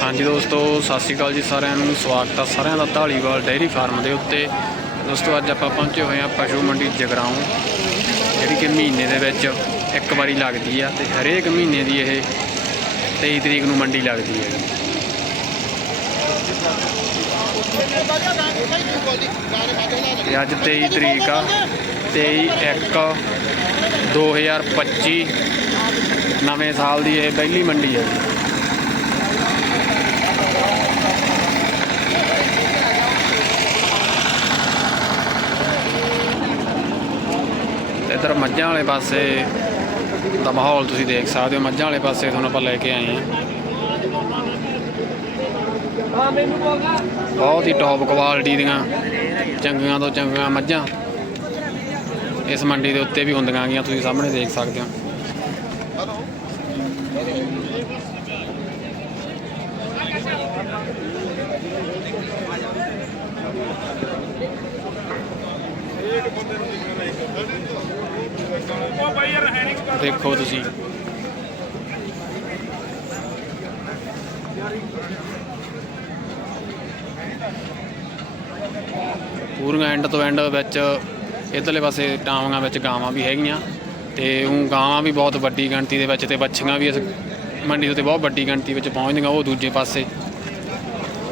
ਹਾਂਜੀ ਦੋਸਤੋ, ਸਤਿ ਸ਼੍ਰੀ ਅਕਾਲ ਜੀ ਸਾਰਿਆਂ ਨੂੰ। ਸਵਾਗਤ ਹੈ ਸਾਰਿਆਂ ਦਾ ਢਾਲੀਵਾਲ ਡੇਅਰੀ ਫਾਰਮ ਦੇ ਉੱਤੇ। ਦੋਸਤੋ, ਅੱਜ ਆਪਾਂ ਪਹੁੰਚੇ ਹੋਏ ਹਾਂ ਪਸ਼ੂ ਮੰਡੀ ਜਗਰਾਉਂ, ਜਿਹੜੀ ਕਿ ਮਹੀਨੇ ਦੇ ਵਿੱਚ ਇੱਕ ਵਾਰੀ ਲੱਗਦੀ ਆ ਤੇ ਹਰੇਕ ਮਹੀਨੇ ਦੀ ਇਹ 23 ਤਰੀਕ ਨੂੰ ਮੰਡੀ ਲੱਗਦੀ ਹੈ ਤੇ ਅੱਜ 23 ਤਰੀਕ ਆ 23 1 2025 ਨਵੇਂ ਸਾਲ ਦੀ ਇਹ ਪਹਿਲੀ ਮੰਡੀ ਹੈ ਤੇ ਇੱਧਰ ਮੱਝਾਂ ਵਾਲੇ ਪਾਸੇ ਦਾ ਮਾਹੌਲ ਤੁਸੀਂ ਦੇਖ ਸਕਦੇ ਹੋ। ਮੱਝਾਂ ਵਾਲੇ ਪਾਸੇ ਤੁਹਾਨੂੰ ਆਪਾਂ ਲੈ ਕੇ ਆਏ ਹਾਂ। ਬਹੁਤ ਹੀ ਟੌਪ ਕੁਆਲਿਟੀ ਦੀਆਂ ਚੰਗੀਆਂ ਤੋਂ ਚੰਗੀਆਂ ਮੱਝਾਂ ਇਸ ਮੰਡੀ ਦੇ ਉੱਤੇ ਵੀ ਹੁੰਦੀਆਂ ਗਈਆਂ ਤੁਸੀਂ ਸਾਹਮਣੇ ਦੇਖ ਸਕਦੇ ਹੋ। ਦੇਖੋ ਤੁਸੀਂ। ਪੂਰੀਆਂ ਐਂਡ ਤੋਂ ਐਂਡ ਵਿੱਚ ਇਧਰਲੇ ਪਾਸੇ ਟਾਵਾਂ ਵਿੱਚ ਗਾਵਾਂ ਵੀ ਹੈਗੀਆਂ ਤੇ ਉਹ ਗਾਵਾਂ ਵੀ ਬਹੁਤ ਵੱਡੀ ਗਿਣਤੀ ਦੇ ਵਿੱਚ ਤੇ ਬੱਚੀਆਂ ਵੀ ਇਸ ਮੰਡੀ ਦੇ ਉੱਤੇ ਬਹੁਤ ਵੱਡੀ ਗਿਣਤੀ ਵਿੱਚ ਪਹੁੰਚਦੀਆਂ, ਉਹ ਦੂਜੇ ਪਾਸੇ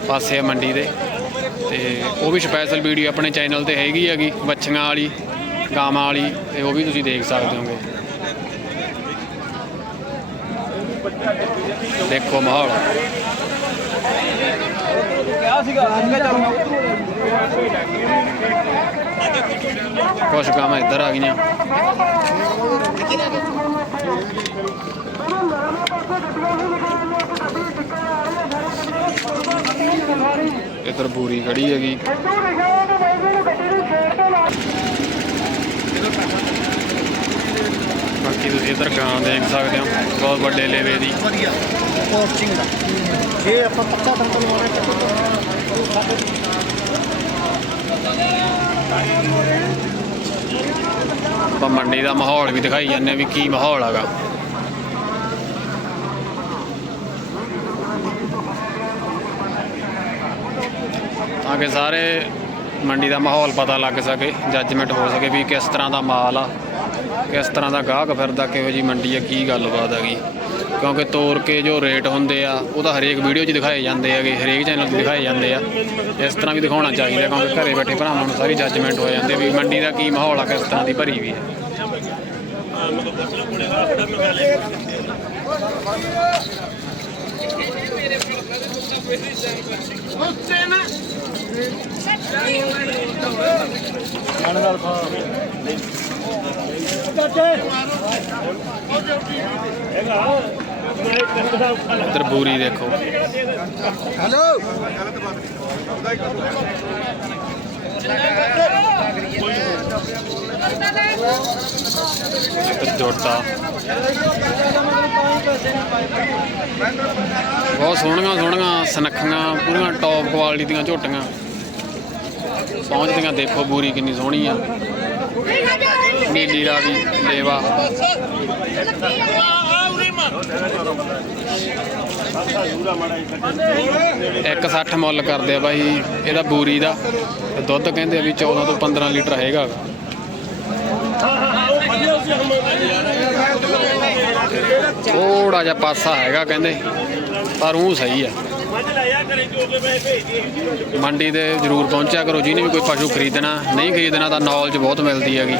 ਪਾਸੇ ਆ ਮੰਡੀ ਦੇ। ਤੇ ਉਹ ਵੀ ਸਪੈਸ਼ਲ ਵੀਡੀਓ ਆਪਣੇ ਚੈਨਲ ਤੇ ਹੈਗੀ ਹੈਗੀ, ਬੱਚੀਆਂ ਵਾਲੀ, ਗਾਵਾਂ ਵਾਲੀ, ਤੇ ਉਹ ਵੀ ਤੁਸੀਂ ਦੇਖ ਸਕਦੇ ਹੋਗੇ। ਦੇਖੋ ਮਾਹੌਲ। ਕੁਛ ਕੰਮ ਇੱਧਰ ਆ ਗਈਆਂ। ਇੱਧਰ ਬੂਰੀ ਖੜੀ ਹੈਗੀ। ਬਾਕੀ ਤੁਸੀਂ ਇੱਧਰ ਗਾਂ ਦੇਖ ਸਕਦੇ ਹੋ ਬਹੁਤ ਵੱਡੇ ਲੇਵੇ ਦੀ। ਵਧੀਆ। ਆਪਾਂ ਪੱਕਾ ਟੰਕ ਲਵਾਉਣਾ ਤਾਂ ਆਪਾਂ ਮੰਡੀ ਦਾ ਮਾਹੌਲ ਵੀ ਦਿਖਾਈ ਜਾਂਦੇ ਵੀ ਕੀ ਮਾਹੌਲ ਹੈਗਾ। ਤਾਂ ਕਿ ਸਾਰੇ ਮੰਡੀ ਦਾ ਮਾਹੌਲ ਪਤਾ ਲੱਗ ਸਕੇ ਜੱਜਮੈਂਟ ਹੋ ਸਕੇ ਵੀ ਕਿਸ ਤਰ੍ਹਾਂ ਦਾ ਮਾਲ ਆ। ਕਿਸ ਤਰ੍ਹਾਂ ਦਾ ਗਾਹਕ ਫਿਰਦਾ, ਕਿਹੋ ਜੀ ਮੰਡੀ ਆ, ਕੀ ਗੱਲਬਾਤ ਹੈਗੀ। ਕਿਉਂਕਿ ਤੋਰ ਕੇ ਜੋ ਰੇਟ ਹੁੰਦੇ ਆ, ਉਹ ਤਾਂ ਹਰੇਕ ਵੀਡੀਓ 'ਚ ਦਿਖਾਏ ਜਾਂਦੇ ਹੈਗੇ, ਹਰੇਕ ਚੈਨਲ 'ਤੇ ਦਿਖਾਏ ਜਾਂਦੇ ਆ। ਇਸ ਤਰ੍ਹਾਂ ਵੀ ਦਿਖਾਉਣਾ ਚਾਹੀਦਾ, ਕਿਉਂਕਿ ਘਰੇ ਬੈਠੇ ਭਰਾਵਾਂ ਨੂੰ ਸਾਰੀ ਜੱਜਮੈਂਟ ਹੋ ਜਾਂਦੀ ਵੀ ਮੰਡੀ ਦਾ ਕੀ ਮਾਹੌਲ ਆ, ਕਿਸ ਤਰ੍ਹਾਂ ਦੀ ਭਰੀ ਵੀ ਹੈ ਇੱਧਰ ਬੂਰੀ ਦੇਖੋ। ਹੈਲੋ। ਜੋਟਾ। ਬਹੁਤ ਸੋਹਣੀਆਂ ਸੋਹਣੀਆਂ ਸਨੱਖੀਆਂ ਪੂਰੀਆਂ ਟੌਪ ਕੁਆਲਿਟੀ ਦੀਆਂ ਝੋਟੀਆਂ। ਪਹੁੰਚਦੀਆਂ ਦੇਖੋ ਬੂਰੀ ਕਿੰਨੀ ਸੋਹਣੀ ਆ। ਨੀਲੀ ਦਾ ਵੀ ਲੇਵਾ। ਇੱਕ 60 ਮੁੱਲ ਕਰਦੇ ਆ ਬਾਈ, ਇਹਦਾ ਬੂਰੀ ਦਾ। ਤੇ ਦੁੱਧ ਕਹਿੰਦੇ ਵੀ 14 ਤੋਂ 15 ਲੀਟਰ ਹੈਗਾ ਥੋੜਾ ਜਿਹਾ ਪਾਸਾ ਹੈਗਾ ਕਹਿੰਦੇ, ਪਰ ਉਹ ਸਹੀ ਆ। ਮੰਡੀ ਤੇ ਜ਼ਰੂਰ ਪਹੁੰਚਿਆ ਕਰੋ। ਜਿਹਨੇ ਵੀ ਕੋਈ ਪਸ਼ੂ ਖਰੀਦਣਾ, ਨਹੀਂ ਖਰੀਦਣਾ ਤਾਂ ਨੌਲੇਜ ਬਹੁਤ ਮਿਲਦੀ ਹੈਗੀ।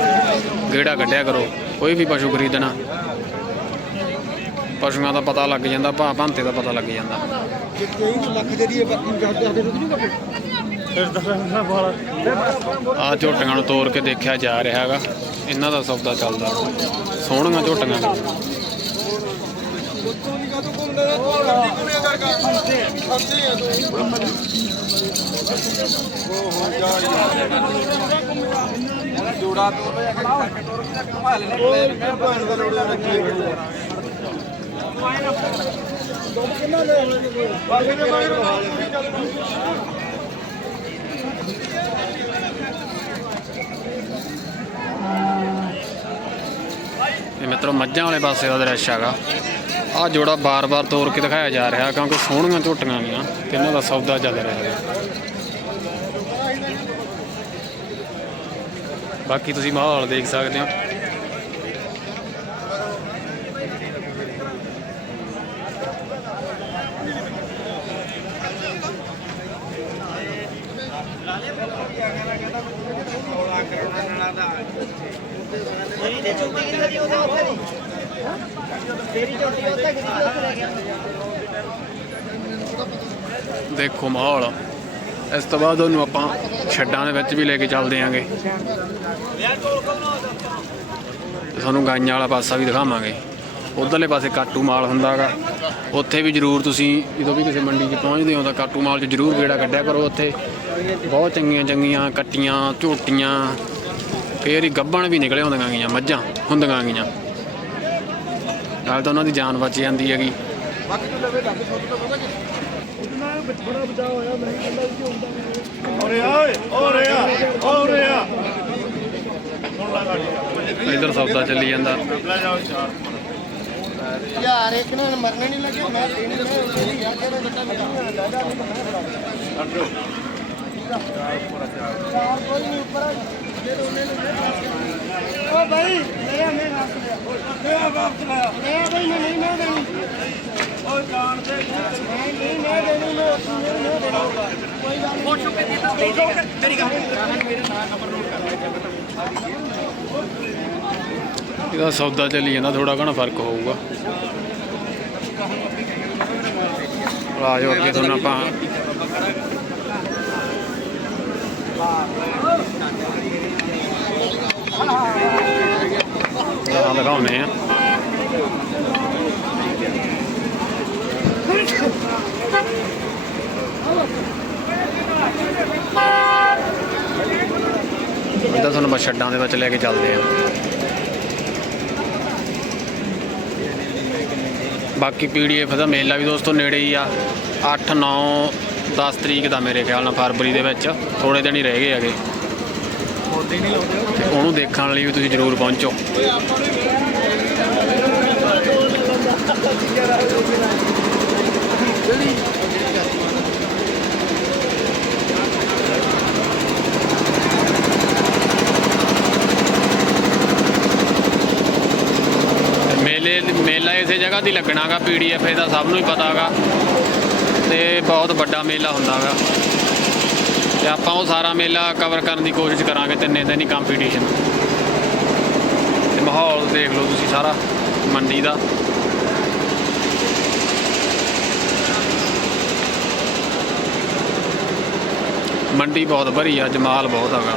ਗੇੜਾ ਕੱਢਿਆ ਕਰੋ, ਕੋਈ ਵੀ ਪਸ਼ੂ ਖਰੀਦਣਾ। ਪਸ਼ੂਆਂ ਦਾ ਪਤਾ ਲੱਗ ਜਾਂਦਾ, ਭਾਅ ਭੰਤੇ ਦਾ ਪਤਾ ਲੱਗ ਜਾਂਦਾ। ਜੇ ਕੋਈ ਲੱਖ ਦੇ ਦੀ ਬਾਕੀ ਜਾ ਜਾ ਦੇ ਦੁੱਧ ਫਿਰ ਆ ਝੋਟੀਆਂ ਨੂੰ ਤੋੜ ਕੇ ਦੇਖਿਆ ਜਾ ਰਿਹਾ ਹੈਗਾ। ਇਹਨਾਂ ਦਾ ਸੌਦਾ ਚੱਲਦਾ। ਸੋਹਣੀਆਂ ਝੋਟੀਆਂ ਜੋੜਾ ਤੋਂ ਭਾਲ ਲੈ ਲੈ ਭੈਣ ਦਾ ਲੋੜਿਆ ਰੱਖੀ ਕਿੰਨਾ ਲੈ ਬਾਕੀ ਦੇ ਇਹ ਮਿੱਤਰੋ ਮੱਝਾਂ ਵਾਲੇ ਪਾਸੇ ਦਾ ਦ੍ਰਿਸ਼ ਹੈਗਾ ਆ ਜੋੜਾ ਬਾਰ-ਬਾਰ ਤੋੜ ਕੇ ਦਿਖਾਇਆ ਜਾ ਰਿਹਾ ਕਿਉਂਕਿ ਸੋਹਣੀਆਂ ਝੋਟੀਆਂ ਗੀਆਂ ਤੇ ਇਹਨਾਂ ਦਾ ਸੌਦਾ ਚੱਲ ਰਿਹਾ ਹੈ। ਬਾਕੀ ਤੁਸੀਂ ਮਾਹੌਲ ਦੇਖ ਸਕਦੇ ਹੋ। ਦੇਖੋ ਮਾਹੌਲ ਇਸ ਤੋਂ ਬਾਅਦ ਉਹਨੂੰ ਆਪਾਂ ਛੱਡਾਂ ਦੇ ਵਿੱਚ ਵੀ ਲੈ ਕੇ ਚੱਲਦੇ ਆਂਗੇ ਤੇ ਤੁਹਾਨੂੰ ਗਾਈਆਂ ਵਾਲਾ ਪਾਸਾ ਵੀ ਦਿਖਾਵਾਂਗੇ। ਉਧਰਲੇ ਪਾਸੇ ਕਾਟੂ ਮਾਲ ਹੁੰਦਾਗਾ। ਉੱਥੇ ਵੀ ਜਰੂਰ ਤੁਸੀਂ ਜਦੋਂ ਵੀ ਕਿਸੇ ਮੰਡੀ 'ਚ ਪਹੁੰਚਦੇ ਹੋ ਤਾਂ ਕਾਟੂ ਮਾਲ 'ਚ ਜਰੂਰ ਗੇੜਾ ਕੱਢਿਆ ਕਰੋ ਉੱਥੇ। ਬਹੁਤ ਚੰਗੀਆਂ ਚੰਗੀਆਂ ਕੱਟੀਆਂ, ਝੋਟੀਆਂ, ਫੇਰ ਹੀ ਗੱਬਣ ਵੀ ਨਿਕਲੇ ਹੁੰਦੀਆਂ ਗੀਆਂ, ਮੱਝਾਂ ਹੁੰਦੀਆਂ ਗੀਆਂ। ਨਾਲ ਤਾਂ ਉਹਨਾਂ ਦੀ ਜਾਨ ਬਚ ਜਾਂਦੀ ਹੈਗੀ। ਇਧਰ ਸੌਦਾ ਚੱਲੀ ਜਾਂਦਾ। ਯਾਰ ਇੱਕ ਨੇ ਮਰਨੇ ਨਹੀਂ ਲੱਗੇ ਮੈਂ ਦੇਣੀ ਉਹਦੀ ਯਾਰ ਕਿਹੜਾ ਬੱਟਾ ਮਿਲਿਆ ਲੈ ਜਾ ਚਾਰ ਕੋਈ ਨਹੀਂ ਉੱਪਰ ਜਿਹੜੇ ਉਹਨੇ ਨੇ ਓ ਭਾਈ ਮੇਰਾ ਮੈਂ ਹੱਥ ਲਿਆ ਇਹ ਵਾਪਸ ਲੈ ਮੈਂ ਭਾਈ ਮੈਂ ਨਹੀਂ ਮੈਂ ਦੇਣੀ। ਓ ਜਾਣ ਦੇ। ਮੈਂ ਨਹੀਂ ਮੈਂ ਦੇਣੀ ਮੈਂ ਉਸ ਨੂੰ ਨਹੀਂ ਮੈਂ ਦੇਣਾ। ਕੋਈ ਗੱਲ ਨਹੀਂ। ਇਹਦਾ ਸੌਦਾ ਚੱਲੀ ਜਾਂਦਾ ਥੋੜਾ ਘਣਾ ਫ਼ਰਕ ਹੋਊਗਾ। ਆ ਜਾਓ ਅੱਗੇ ਤੁਹਾਨੂੰ ਆਪਾਂ ਦਿਖਾਉਨੇ ਆ ਇਹਦਾ ਤੁਹਾਨੂੰ ਬਸ ਛੱਡਾਂ ਦੇ ਵਿੱਚ ਲੈ ਕੇ ਚੱਲਦੇ ਆ। ਬਾਕੀ ਪੀਡੀਐਫ ਦਾ ਮੇਲਾ ਵੀ ਦੋਸਤੋ ਨੇੜੇ ਹੀ ਆ। 8 9 10 ਤਰੀਕ ਦਾ ਮੇਰੇ ਖਿਆਲ ਨਾਲ ਫਰਵਰੀ ਦੇ ਵਿੱਚ। ਥੋੜੇ ਦਿਨ ਹੀ ਰਹਿ ਗਏ ਹੈਗੇ। ਉਹਨੂੰ ਦੇਖਣ ਲਈ ਵੀ ਤੁਸੀਂ ਜ਼ਰੂਰ ਪਹੁੰਚੋ। ਮੇਲੇ ਮੇਲਾ ਇਸੇ ਜਗ੍ਹਾ ਦੀ ਲੱਗਣਾਗਾ ਪੀਡੀਐਫ ਦਾ ਸਭ ਨੂੰ ਹੀ ਪਤਾਗਾ। ਤੇ ਬਹੁਤ ਵੱਡਾ ਮੇਲਾ ਹੁੰਦਾਗਾ। ਤੇ ਆਪਾਂ ਉਹ ਸਾਰਾ ਮੇਲਾ ਕਵਰ ਕਰਨ ਦੀ ਕੋਸ਼ਿਸ਼ ਕਰਾਂਗੇ, ਤਿੰਨੇ ਦਿਨ ਹੀ ਕੰਪੀਟੀਸ਼ਨ ਤੇ ਮਾਹੌਲ ਦੇਖ ਲਓ ਤੁਸੀਂ ਸਾਰਾ, ਮੰਡੀ ਦਾ। ਮੰਡੀ ਬਹੁਤ ਭਰੀ ਆ ਜਮਾਲ ਬਹੁਤ ਹੈਗਾ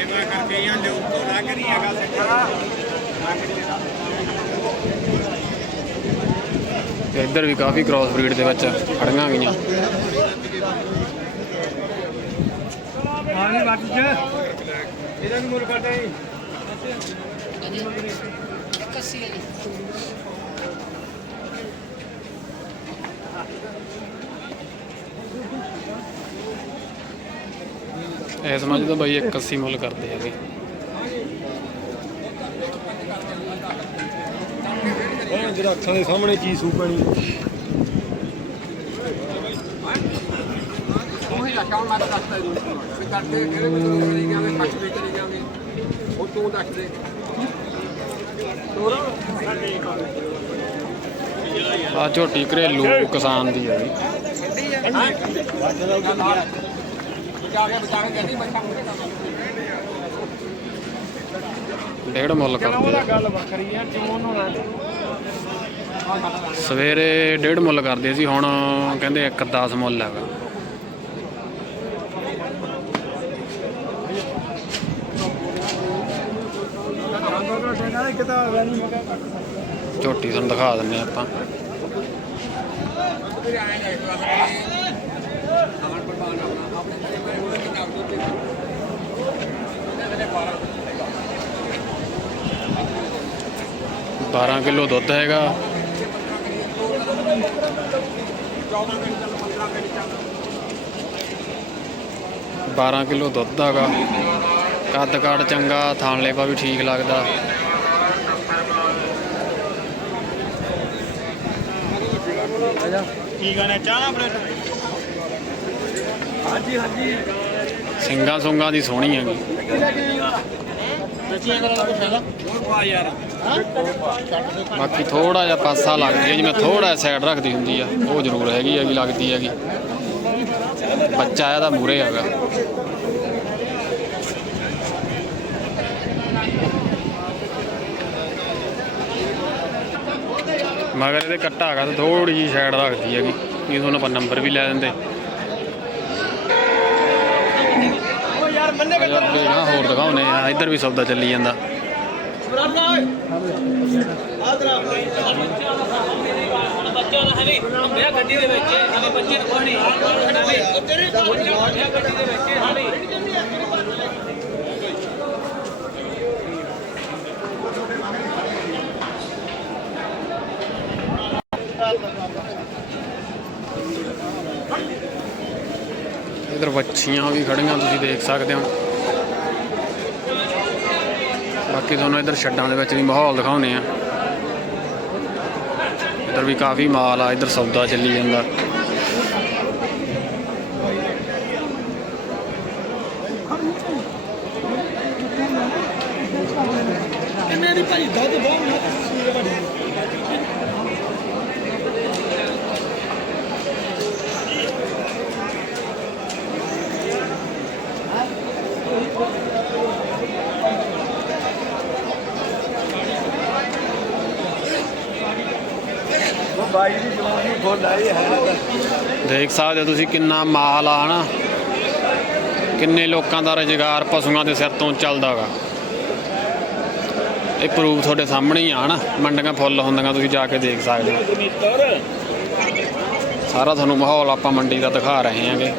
ਲੇਵਾ ਕਰਕੇ ਜਾਂ ਲੋਕ ਤੋਂ ਇੱਧਰ ਵੀ ਕਾਫੀ ਕ੍ਰਾਸ ਬਰੀਡ ਦੇ ਵਿੱਚ ਖੜੀਆਂ ਗਈਆਂ। ਹਾਂ ਨਹੀਂ ਬਾਕੀ ਚ ਇਹਦਾ ਵੀ ਮੁੱਲ ਕਰਦਾ ਜੀ। ਇਸ ਮੱਝ ਦਾ ਬਾਈ 81 ਮੁੱਲ ਕਰਦੇ ਹੈਗੇ। ਉਹ ਜਿਹੜਾ ਅੱਖਾਂ ਦੇ ਸਾਹਮਣੇ ਚੀਜ਼ ਸੂ ਪੈਣੀ ਉਹੀ ਰੱਖਿਆ ਹੁਣ ਮੈਂ ਤਾਂ ਦੱਸਦਾ ਹੀ ਦੂਰ ਵੀ ਕਰਕੇ ਕਿਹੜੇ ਵਿੱਚ ਚਲੀ ਜਾਵੇ ਕੱਟ ਵਿੱਚ ਚਲੀ ਜਾਵੇ ਉਹ ਤੂੰ ਦੱਸ ਦੇ। ਆ ਝੋਟੀ ਘਰੇਲੂ ਕਿਸਾਨ ਦੀ ਹੈਗੀ ਬਚਾ ਡੇਢ ਮੁੱਲ ਕਰਦੇ ਆ। ਗੱਲ ਵੱਖਰੀ ਆ ਚੋਣ ਹੋਣਾ ਸਵੇਰੇ ਡੇਢ ਮੁੱਲ ਕਰਦੇ ਸੀ ਹੁਣ ਕਹਿੰਦੇ 1 10 ਮੁੱਲ ਹੈਗਾ। ਝੋਟੀ ਤੁਹਾਨੂੰ ਦਿਖਾ ਦਿੰਨੇ ਆਪਾਂ। 12 ਕਿਲੋ ਦੁੱਧ ਹੈਗਾ। ਬਾਰਾਂ ਕਿਲੋ ਦੁੱਧ ਹੈਗਾ। ਕੱਦ ਕਾਠ ਚੰਗਾ ਥਾਣ ਲੇਵਾ ਵੀ ਠੀਕ ਲੱਗਦਾ। ਕੀ ਗਾਣਾ ਚਾਹਣਾ ਪਲੇਟ ਹਾਂਜੀ ਹਾਂਜੀ। ਸਿੰਘਾਂ ਸੁੰਗਾਂ ਦੀ ਸੋਹਣੀ ਹੈਗੀ। ਹੋਰ ਪਾ ਯਾਰ ਬਾਕੀ ਥੋੜਾ ਜਿਹਾ ਪਾਸਾ ਲੱਗਦੀ ਹੈ ਜਿਵੇਂ ਥੋੜਾ ਸਾਈਡ ਰੱਖਦੀ ਹੁੰਦੀ ਆ, ਉਹ ਜ਼ਰੂਰ ਹੈਗੀ ਹੈਗੀ ਲੱਗਦੀ ਹੈਗੀ। ਬੱਚਾ ਇਹਦਾ ਮੂਰੇ ਹੈਗਾ। ਮਗਰ ਇਹਦੇ ਕੱਟਾ ਹੈਗਾ, ਤਾਂ ਥੋੜੀ ਜਿਹੀ ਸਾਈਡ ਰੱਖਦੀ ਹੈਗੀ। ਨਹੀਂ ਤੁਹਾਨੂੰ ਆਪਾਂ ਨੰਬਰ ਵੀ ਲੈ ਦਿੰਦੇ ਅੱਗੇ ਨਾ ਹੋਰ ਦਿਖਾਉਨੇ ਆ ਇੱਧਰ ਵੀ ਸੌਦਾ ਚੱਲੀ ਜਾਂਦਾ ਬੱਚਾ ਨਾ ਇਧਰ ਵੱਛੀਆਂ ਵੀ ਖੜੀਆਂ, ਤੁਸੀਂ ਦੇਖ ਸਕਦੇ ਹੋ। ਬਾਕੀ ਤੁਹਾਨੂੰ ਇਧਰ ਛੱਡਾਂ ਦੇ ਵਿੱਚ ਵੀ ਮਾਹੌਲ ਦਿਖਾਉਨੇ ਆ। ਇਧਰ ਵੀ ਕਾਫੀ ਮਾਲ ਆ, ਇਧਰ ਸੌਦਾ ਚੱਲੀ ਜਾਂਦਾ ਕਿੰਨੇ ਦੀ ਭਾਈ ਦੁੱਧ ਬਹੁਤ ਮਿਲਦਾ ਸੂਰ ਬੜੀ ਉਹ ਬਾਈ ਦੀ ਜਵਾਨੀ ਫੁੱਲ ਆਈ ਹੈ ਦੇਖ ਸਕਦੇ ਹੋ ਤੁਸੀਂ ਕਿੰਨਾ ਮਾਲ ਆ, ਹਨਾ? ਕਿੰਨੇ ਲੋਕਾਂ ਦਾ ਰੁਜ਼ਗਾਰ ਪਸ਼ੂਆਂ ਦੇ ਸਿਰ ਤੋਂ ਚੱਲਦਾਗਾ ਇਹ ਪ੍ਰੂਫ ਤੁਹਾਡੇ ਸਾਹਮਣੇ ਹੀ ਆ, ਹਨਾ? ਮੰਡੀਆਂ ਫੁੱਲ ਹੁੰਦੀਆਂ, ਤੁਸੀਂ ਜਾ ਕੇ ਦੇਖ ਸਕਦੇ ਹੋ। ਸਾਰਾ ਤੁਹਾਨੂੰ ਮਾਹੌਲ ਆਪਾਂ ਮੰਡੀ ਦਾ ਦਿਖਾ ਰਹੇ ਹਾਂਗੇ।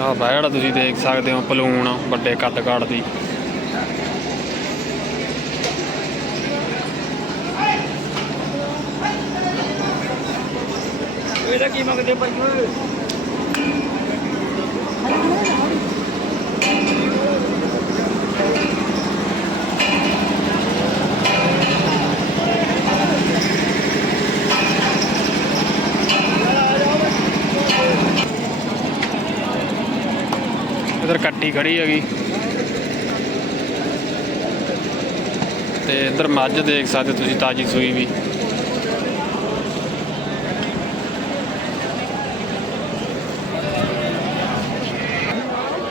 ਆਹ ਬੈੜ ਤੁਸੀਂ ਦੇਖ ਸਕਦੇ ਹੋ, ਪਲੂਣ, ਵੱਡੇ ਕੱਦ ਕਾਠ ਦੀ। ਇਹਦਾ ਕੀ ਮੰਗਦੇ ਭਾਈ? ਓਏ ਖੜੀ ਹੈਗੀ। ਤੇ ਇੱਧਰ ਮੱਝ ਦੇਖ ਸਕਦੇ ਹੋ ਤੁਸੀਂ, ਤਾਜੀ ਸੂਈ ਵੀ।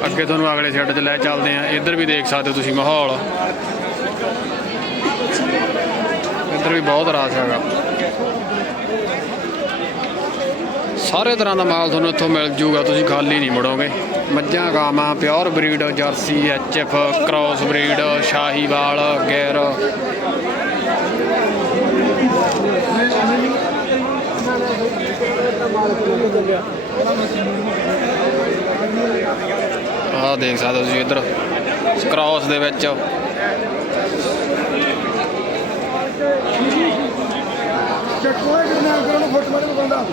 ਅੱਗੇ ਤੁਹਾਨੂੰ ਅਗਲੇ ਸਾਈਡ 'ਚ ਲੈ ਚੱਲਦੇ ਆ ਇੱਧਰ ਵੀ ਦੇਖ ਸਕਦੇ ਹੋ ਤੁਸੀਂ ਮਾਹੌਲ। ਇੱਧਰ ਵੀ ਬਹੁਤ ਰਾਸ ਹੈਗਾ। ਸਾਰੇ ਤਰ੍ਹਾਂ ਦਾ ਮਾਲ ਤੁਹਾਨੂੰ ਇੱਥੋਂ ਮਿਲ ਜੂਗਾ, ਤੁਸੀਂ ਖਾਲੀ ਨਹੀਂ ਮੁੜੋਗੇ। ਮੱਝਾਂ ਗਾਵਾਂ, pure breed, Jersey, HF, cross breed Sahiwal ਗੈਰ। ਆ ਦੇਖ ਸਕਦੇ ਤੁਸੀਂ ਇੱਧਰ, ਕ੍ਰਾਸ ਦੇ ਵਿੱਚ। ਚੱਕੋਏ ਕਿੰਨੇ ਅੰਕਲ ਫੁੱਟ ਮਾਰੇ ਬੰਦਾ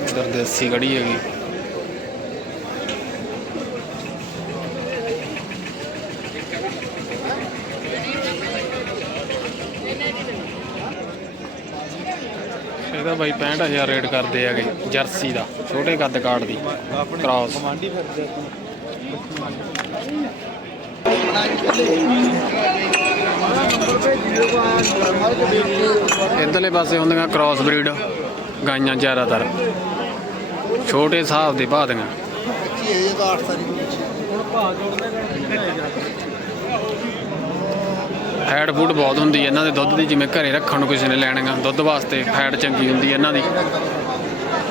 ਇੱਧਰ ਦੇਸੀ ਗੜੀ ਹੈਗੀ ਇਹਦਾ ਇਹਦਾ ਬਾਈ 65000 ਰੇਟ ਕਰਦੇ ਹੈਗੇ ਜਰਸੀ ਦਾ, ਛੋਟੇ ਕੱਦ ਕਾਟ ਦੀ ਕ੍ਰਾਸ ਇਧਰਲੇ ਪਾਸੇ ਹੁੰਦੀਆਂ ਕ੍ਰਾਸ ਬਰੀਡ ਗਾਈਆਂ ਜ਼ਿਆਦਾਤਰ। ਛੋਟੇ ਹਿਸਾਬ ਦੇ ਭਾਦੀਆਂ ਫੈਟ ਫੂਡ ਬਹੁਤ ਹੁੰਦੀ ਹੈ, ਇਹਨਾਂ ਦੇ ਦੁੱਧ ਦੀ ਜਿਵੇਂ ਘਰੇ ਰੱਖਣ ਨੂੰ ਕਿਸੇ ਨੇ ਲੈਣੀਆਂ ਦੁੱਧ ਵਾਸਤੇ ਫੈਟ ਚੰਗੀ ਹੁੰਦੀ ਹੈ ਇਹਨਾਂ ਦੀ।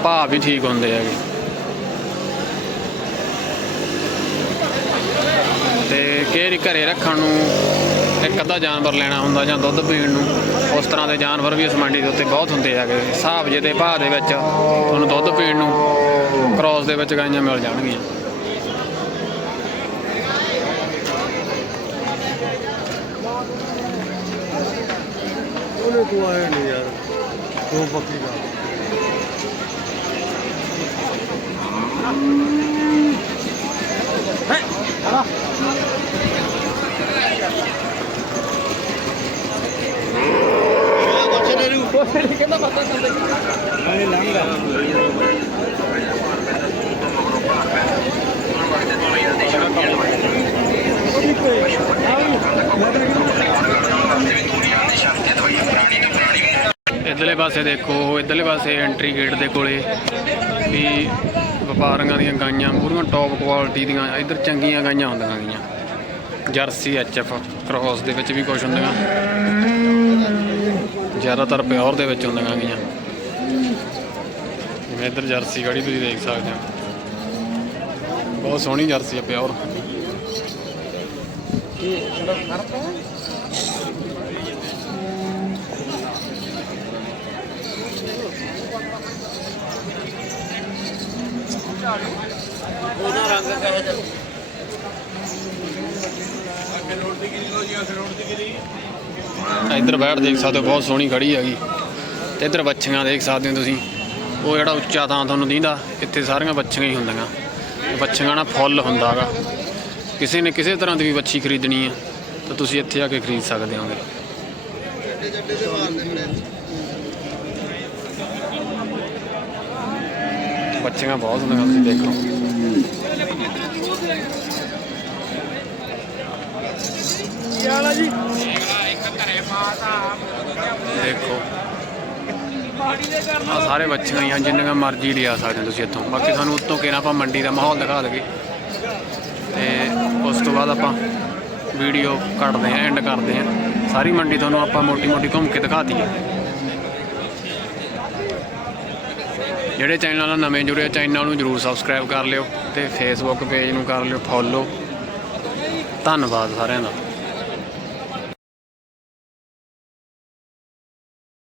ਭਾਅ ਵੀ ਠੀਕ ਹੁੰਦੇ ਹੈਗੇ। ਤੇ ਕਈ ਵਾਰੀ ਘਰੇ ਰੱਖਣ ਨੂੰ ਇੱਕ ਅੱਧਾ ਜਾਨਵਰ ਲੈਣਾ ਹੁੰਦਾ ਜਾਂ ਦੁੱਧ ਪੀਣ ਨੂੰ, ਉਸ ਤਰ੍ਹਾਂ ਦੇ ਜਾਨਵਰ ਵੀ ਇਸ ਮੰਡੀ ਦੇ ਉੱਤੇ ਬਹੁਤ ਹੁੰਦੇ ਹੈਗੇ। ਹਿਸਾਬ ਜੇ ਦੇ ਭਾਅ ਦੇ ਵਿੱਚ ਤੁਹਾਨੂੰ ਦੁੱਧ ਪੀਣ ਨੂੰ ਕ੍ਰਾਸ ਦੇ ਵਿੱਚ ਗਾਈਆਂ ਮਿਲ ਜਾਣਗੀਆਂ। ਉਹਨੇ ਤੂੰ ਆਇਆ ਨਹੀਂ ਯਾਰ ਦੋ ਬੱਕਰੀ ਦਾ ਇਧਰਲੇ ਪਾਸੇ ਦੇਖੋ, ਇਧਰਲੇ ਪਾਸੇ ਐਂਟਰੀ ਗੇਟ ਦੇ ਕੋਲੇ ਵੀ ਵਪਾਰੀਆਂ ਦੀਆਂ ਗਾਈਆਂ, ਪੂਰੀਆਂ ਟੌਪ ਕੁਆਲਿਟੀ ਦੀਆਂ, ਇਧਰ ਚੰਗੀਆਂ ਗਾਈਆਂ ਹੁੰਦੀਆਂ ਗੀਆਂ। ਜਰਸੀ ਐਚਐਫ ਕਰੋਸ ਦੇ ਵਿੱਚ ਵੀ ਕੁਝ ਹੁੰਦੀਆਂ। ਜ਼ਿਆਦਾਤਰ ਪਿਓਰ ਦੇ ਵਿੱਚ ਹੁੰਦੀਆਂ ਗੀਆਂ। ਜਿਵੇਂ ਇਧਰ ਜਰਸੀ ਗੜੀ ਤੁਸੀਂ ਦੇਖ ਸਕਦੇ ਹੋ। ਬਹੁਤ ਸੋਹਣੀ ਜਰਸੀ ਹੈ ਪਿਓਰ ਉਹਦਾ ਰੰਗ ਕਹੇ ਤੇ। ਇੱਧਰ ਬੈਠ ਦੇਖ ਸਕਦੇ ਹੋ ਬਹੁਤ ਸੋਹਣੀ ਖੜੀ ਹੈਗੀ। ਤੇ ਇੱਧਰ ਬੱਚੀਆਂ ਦੇਖ ਸਕਦੇ ਹੋ ਤੁਸੀਂ। ਉਹ ਜਿਹੜਾ ਉੱਚਾ ਥਾਂ ਤੁਹਾਨੂੰ ਦੀਂਦਾ ਇੱਥੇ ਸਾਰੀਆਂ ਬੱਚੀਆਂ ਹੀ ਹੁੰਦੀਆਂ। ਬੱਚੀਆਂ ਨਾਲ ਫੁੱਲ ਹੁੰਦਾਗਾ ਕਿਸੇ ਨੇ ਕਿਸੇ ਤਰ੍ਹਾਂ ਦੀ ਵੀ ਬੱਚੀ ਖਰੀਦਣੀ ਹੈ ਤਾਂ ਤੁਸੀਂ ਇੱਥੇ ਆ ਕੇ ਖਰੀਦ ਸਕਦੇ ਹੋਗੇ। ਬੱਚੀਆਂ ਬਹੁਤ ਹੁੰਦੀਆਂ, ਤੁਸੀਂ ਦੇਖੋ। ਦੇਖੋ। ਆ ਸਾਰੇ ਬੱਚੀਆਂ ਹੀ ਆ ਜਿੰਨੀਆਂ ਮਰਜ਼ੀ ਲਿਆ ਸਕਦੇ ਹੋ ਤੁਸੀਂ ਇੱਥੋਂ। ਬਾਕੀ ਤੁਹਾਨੂੰ ਉੱਤੋਂ ਕਿਹਨਾਂ ਆਪਾਂ ਮੰਡੀ ਦਾ ਮਾਹੌਲ ਦਿਖਾ ਲਗੇ ਤੇ ਉਸ ਤੋਂ ਬਾਅਦ ਆਪਾਂ ਵੀਡੀਓ ਕੱਟਦੇ ਆਂ ਐਂਡ ਕਰਦੇ ਆਂ ਸਾਰੀ ਮੰਡੀ ਤੁਹਾਨੂੰ ਆਪਾਂ ਮੋਟੀ ਮੋਟੀ ਘੁੰਮ ਕੇ ਦਿਖਾਤੀ ਹੈ ਜਿਹੜੇ ਚੈਨਲ ਨਾਲ ਨਵੇਂ ਜੁੜੇ ਆ ਚੈਨਲ ਨੂੰ ਜਰੂਰ ਸਬਸਕ੍ਰਾਈਬ ਕਰ ਲਿਓ ਤੇ ਫੇਸਬੁੱਕ ਪੇਜ ਨੂੰ ਕਰ ਲਿਓ ਫੋਲੋ ਧੰਨਵਾਦ ਸਾਰਿਆਂ ਦਾ।